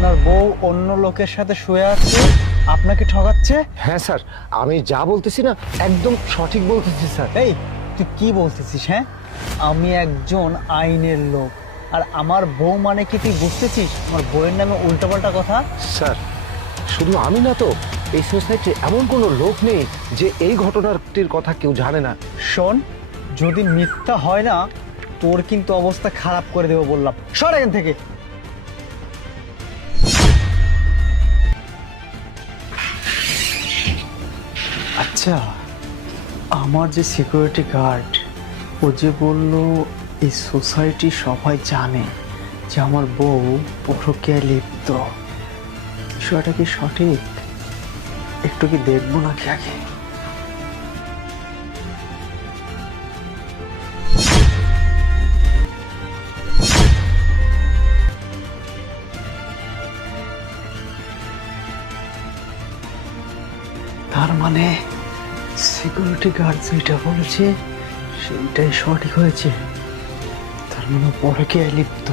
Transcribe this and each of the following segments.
আপনার বউ অন্য লোকের সাথে শুয়ে আছে, আপনাকে ঠকাচ্ছে। হ্যাঁ স্যার, আমি যা বলতেছি না একদম সঠিক বলতেছি স্যার। এই তুই কি বলতেছিস? হ্যাঁ, আমি একজন আইনের লোক, আর আমার বউ মানে কি তুই বুঝতেছিস? আমার বউয়ের নামে উল্টাপাল্টা কথা। স্যার, শুধু আমি না তো, এই সোসাইটি এমন কোনো লোক নেই যে এই ঘটনাটির কথা কেউ জানে না। শোন, যদি মিথ্যা হয় না, তোর কিন্তু অবস্থা খারাপ করে দেবো বললাম। সর এখান থেকে। আচ্ছা, আমার যে সিকিউরিটি গার্ড, ও যে বলল এই সোসাইটি সবাই জানে যে আমার বউ পরকীয়ায় লিপ্ত, বিষয়টা কি সঠিক? একটু কি দেখবো নাকি আগে? তার মানে সিকিউরিটি গার্ড যেটা বলেছে সেইটাই সঠিক হয়েছে। তার মানে পরকীয়ায় লিপ্ত।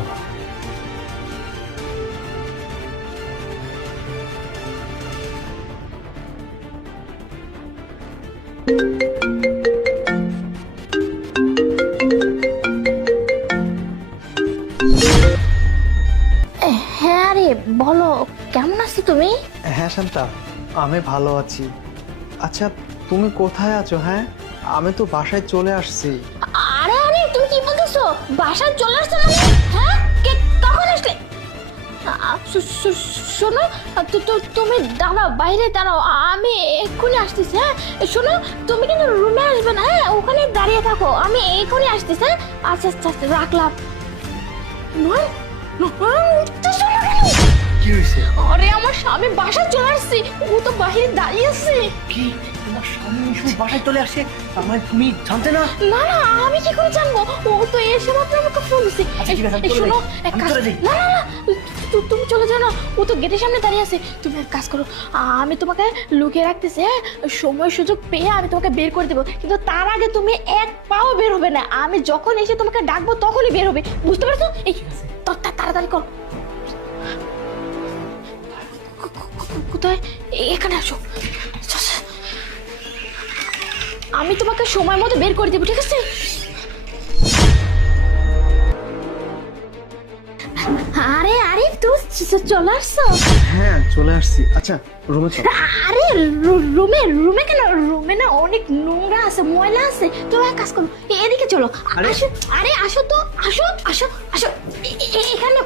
হ্যাঁ রে, বলো কেমন আছো তুমি? হ্যাঁ শান্তা, আমি ভালো আছি। আচ্ছা, তুমি কোথায় আছো? হ্যাঁ, আমি তো বাসায় চলে আসছি। আরে আরে, তুমি কি বলতেছো? বাসায় চলে আসছো মানে? হ্যাঁ, কখন আসলে? শোনো, তুমি দাঁড়াও, বাইরে দাঁড়াও, আমি এক্ষুনি আসতেছি। হ্যাঁ শোনো, তুমি কিন্তু রুমে আসবে না, হ্যাঁ ওখানে দাঁড়িয়ে থাকো, আমি এক্ষুনি আসতেছি। হ্যাঁ আচ্ছা আচ্ছা আচ্ছা, রাখলাম। নয় উঠতেছো না কেন? কি হয়েছে? আরে আমার স্বামী বাসায় চলে আসছে, ও তো বাইরে দাঁড়িয়ে আছে। কি, তোমার স্বামী এসব বাসায় চলে আসে? আমার তুমি জানতে না? না না, আমি কি করে জানবো? ও তো এসে মাত্র আমাকে ফোন দিছে। আচ্ছা, ঠিক আছে, আমি চলে শোনো, যাই। এক আমি কাজ, চলে যাই। না না না, তুমি চলে যাও না, ও তো গেটের সামনে দাঁড়িয়ে আছে। তুমি এক কাজ করো, আমি তোমাকে লুকিয়ে রাখতেছি। হ্যাঁ, সময় সুযোগ পেয়ে আমি তোমাকে বের করে দেবো, কিন্তু তার আগে তুমি এক পাও বের হবে না। আমি যখন এসে তোমাকে ডাকবো তখনই বের হবে, বুঝতে পারছো? এই তাড়াতাড়ি করো। কোথায়? এখানে আসো। আমি তোমাকে সময় মতো বের করে দেবো, ঠিক আছে? আরে আরে, তুই চলে আসছো? হ্যাঁ, চলে আসছি। আচ্ছা, রুমে চল। আরে রুমে রুমে কেন? রুমে না অনেক নোংরা আছে, ময়লা আছে। তো এক কাজ করো, এদিকে চলো। আরে। আসো, আরে আসো তো, আসো আসো আসো, এখানে